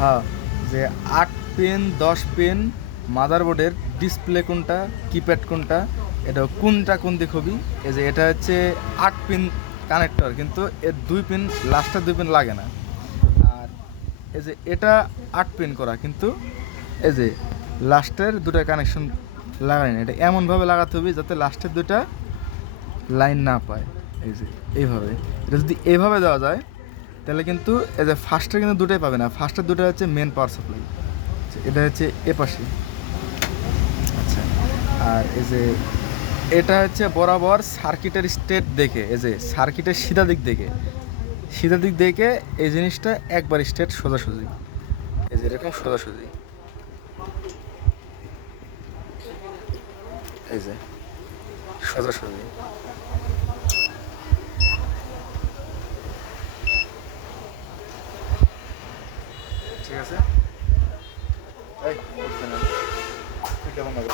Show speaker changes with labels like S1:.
S1: হ্যাঁ যে আট পিন দশ পিন মাদারবোর্ডের ডিসপ্লে কোনটা কিপ্যাড কোনটা, এটা কোনটা কোন দিক হবি? এই যে এটা হচ্ছে আট পিন কানেক্টর কিন্তু এর দুই পিন লাস্টের দুই পিন লাগে না। আর এই যে এটা আট পিন করা, কিন্তু এই যে লাস্টের দুটা কানেকশন লাগাই না। এটা এমনভাবে লাগাতে হবে যাতে লাস্টের দুটা লাইন না পায়। এই যে, এইভাবে। এটা যদি এইভাবে দেওয়া যায় তাহলে কিন্তু এই যে ফার্স্টের কিন্তু দুটোই পাবে না। ফার্স্টের দুটো হচ্ছে মেন পাওয়ার সাপ্লাই এটা হচ্ছে এ পাশে। আচ্ছা আর এই যে এটা হচ্ছে বরাবর সার্কিটের স্টেট দেখে, এই যে সার্কিটের সিধা দিক দেখে। সিধা দিক দেখে এই জিনিসটা একবার স্টেট সোজাসুজি। এই যে এরকম সোজাসুজি। এই যে সোজাসুজি। ঠিক আছে? এই, কেমন হবে